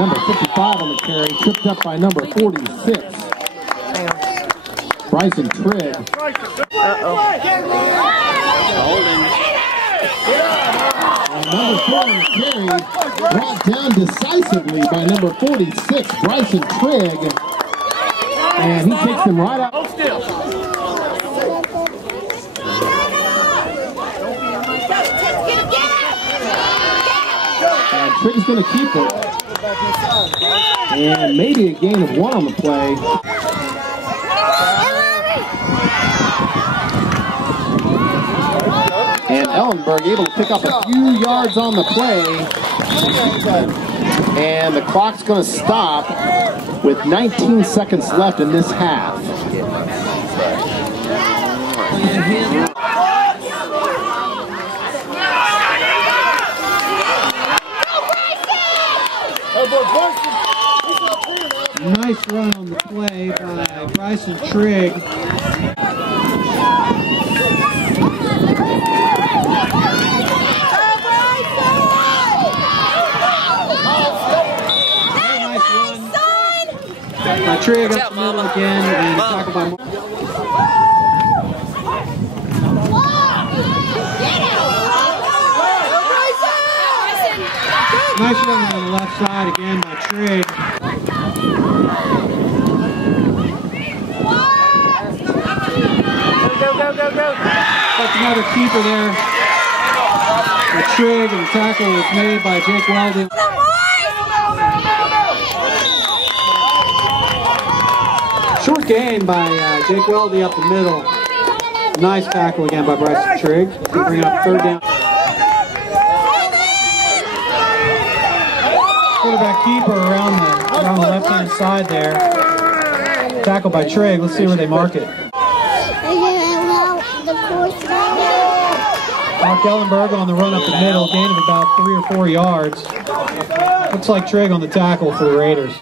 number 55 on the carry, tripped up by number 46. Bryson Trigg. Number 4 on the carry, brought down decisively by number 46, Bryson Trigg. And he takes him right out. And Trigg's going to keep it. And maybe a gain of 1 on the play. And Ellenberg able to pick up a few yards on the play. And the clock's going to stop with 19 seconds left in this half. Nice run on the play by Bryson Trigg. Trigg up the middle again, and talk about nice run on the left side again by Trigg. Go. That's another keeper there. The Trigg, and the tackle was made by Jake Welding. Short gain by Jake Weldy up the middle. Nice tackle again by Bryson Trigg. Bring up 3rd down. Quarterback keeper around the left-hand side there. Tackle by Trigg. Let's see where they mark it. Mark Ellenberg on the run up the middle. Gain of about 3 or 4 yards. Looks like Trigg on the tackle for the Raiders.